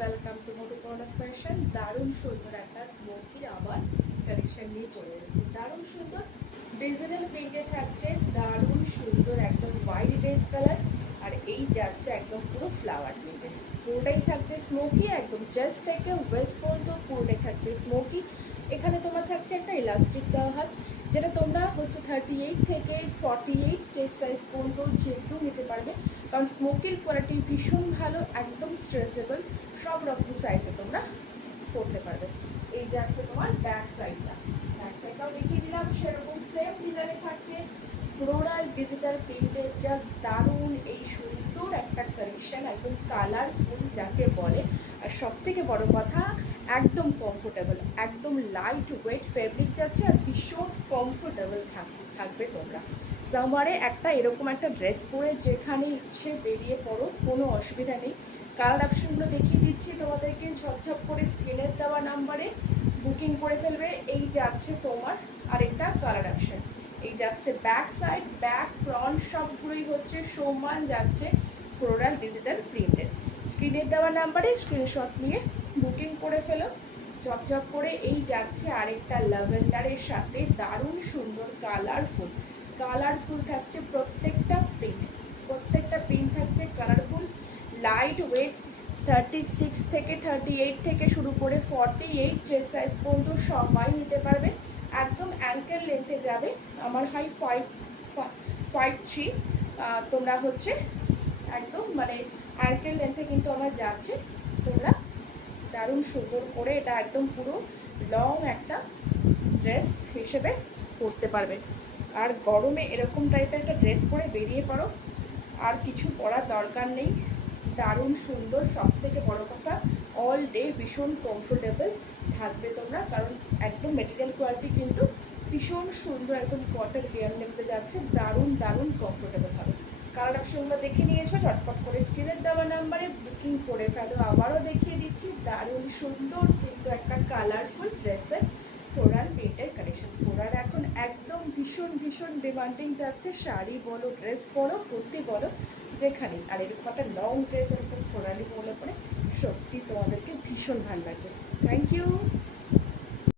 Welcome to মধুপর্ণাস fashion. দারুণ সুন্দর একটা স্মোকির আবার কালেকশন নিয়ে চলে এসেছি। দারুণ সুন্দর ডিজিটাল প্রিন্টে থাকছে, দারুণ সুন্দর একদম হোয়াইট বেস কালার, আর এই যাচ্ছে একদম পুরো ফ্লাওয়ার প্রিন্টে। পুরোটাই থাকছে স্মোকি, একদম চেস্ট থেকে ওয়েস্ট পর্যন্ত পুরোটাই থাকছে স্মোকি। এখানে তোমার থাকছে একটা ইলাস্টিক দেওয়া হাত, যেটা তোমরা হচ্ছে 38 থেকে 48 চেস্ট সাইজ পর্যন্ত যে কেউ নিতে পারবে, কারণ স্মোকির কোয়ালিটি ভীষণ ভালো, একদম স্ট্রেচেবল, সব রকম সাইজে তোমরা করতে পারবে। এই যাচ্ছে তোমার ব্যাক সাইডটাও দেখিয়ে দিলাম, সেরকম সেম ডিজাইনে থাকছে ফ্লোরাল ডিজিটাল প্রিন্টের। জাস্ট দারুণ এই সুন্দর একটা কালেকশন, একদম কালারফুল যাকে বলে। আর সব থেকে বড় কথা, একদম কমফোর্টেবল, একদম লাইট ওয়েট ফেব্রিক যাচ্ছে, আর ভীষণ কমফোর্টেবল থাকবে তোমরা সামারে একটা এরকম একটা ড্রেস পরে যেখানে ইচ্ছে বেরিয়ে পড়ো, কোনো অসুবিধা নেই। কালার অপশনগুলো দেখিয়ে দিচ্ছি তোমাদেরকে, ঝপঝপ করে স্ক্রিনের দেওয়া নাম্বারে বুকিং করে ফেলবে। এই যাচ্ছে তোমার আরেকটা কালার অপশন, এই যাচ্ছে ব্যাক সাইড, ব্যাক ফ্রন্ট সবগুলোই হচ্ছে সমান যাচ্ছে ফ্লোরাল ডিজিটাল প্রিন্টেড। স্ক্রিনের দেওয়া নাম্বারে স্ক্রিনশট নিয়ে বুকিং করে ফেলো ঝপঝপ করে। এই যাচ্ছে আরেকটা ল্যাভেন্ডারের সাথে দারুণ সুন্দর কালারফুল থাকছে প্রত্যেকটা প্রিন্ট থাকছে কালারফুল, লাইট ওয়েট। 36 থেকে 38 থেকে শুরু করে 48 চেস্ট সাইজ পর্যন্ত সবাই নিতে পারবে। একদম অ্যাঙ্কেল লেন্থে যাবে, আমার হাই 5'3", তোমরা হচ্ছে একদম মানে অ্যাঙ্কেল লেন্থে কিন্তু আমার যাচ্ছে। তোমরা দারুণ সুন্দর করে এটা একদম পুরো লং একটা ড্রেস হিসেবে পরতে পারবে। আর গরমে এরকম টাইপের একটা ড্রেস পরে বেরিয়ে পড়ো, আর কিছু পরার দরকার নেই। দারুণ সুন্দর, সব থেকে বড় কথা অল ডে ভীষণ কমফোর্টেবল থাকবে তোমরা, কারণ একদম মেটেরিয়াল কোয়ালিটি কিন্তু ভীষণ সুন্দর, একদম কটন রিয়াল লেন্থে যাচ্ছে, দারুণ কমফোর্টেবল হবে। কালার অপশনগুলো দেখে নিয়েছো, ঝটপট করে স্ক্রিনের দেওয়া নাম্বারে বুকিং করে ফেলো। আবারও দেখিয়ে দিচ্ছি দারুণ সুন্দর কিন্তু একটা কালারফুল ড্রেসের ফ্লোরাল প্রিন্টের কালেকশন। ফ্লোরাল এখন একদম ভীষণ ডিমান্ডিং যাচ্ছে, শাড়ি বলো, ড্রেস বলো, কুর্তি বলো, যেখানেই। আর এরকম একটা লং ড্রেস এরকম ফ্লোরালি বলে পরে সত্যি তোমাদেরকে ভীষণ ভালো লাগবে। Thank you.